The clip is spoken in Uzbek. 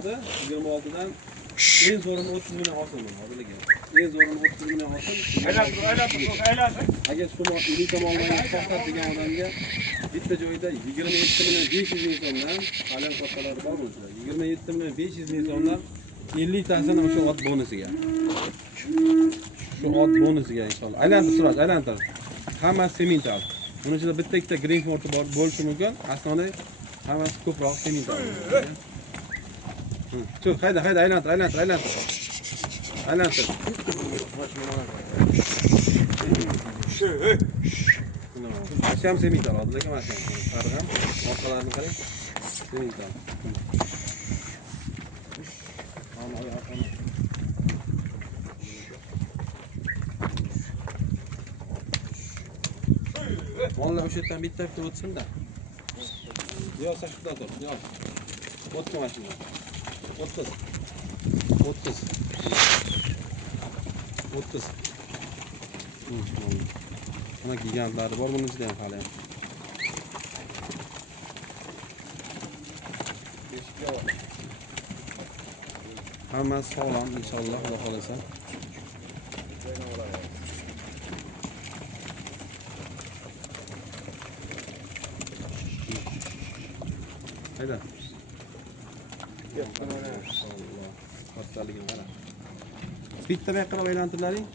chiqadi 26 dan. Eng zo'rini 30 million hosil bo'ladi. Eng zo'rini 30 million hosil. Aylansin. Agar shu ilk tomondan to'xtat degan odamga bitta joyda 27 million 500 ming so'mdan qalayon kattalar bor bo'lsa, 27 million 500 ming so'mdan 50 tasini o'sha ot bonusiga. Shu ot bonusiga inshaalloh. Aylantir Suraj, aylantir. Hammasi semental. Buning ichida bitta ikkita green forti bor bo'lishi mumkin. Asosiy hammasi ko'proq semental. Chiq, hayda, aylantir. Aylantir. Masham semental oldi, lekin masham. Qarag'am, orqalarini qarang. Semental. Vallahi o'sha yerdan bitta o'tsin-da. Yo, sahifda tur. Yo. O'tma mashina. 30. Mana gigantlari bor buning ichida ham hali. Hammasi sog'lom inshaalloh, Xudo xolasa. Hayda. Kattaligini qara. Bitta yoqqa aylantirlaring.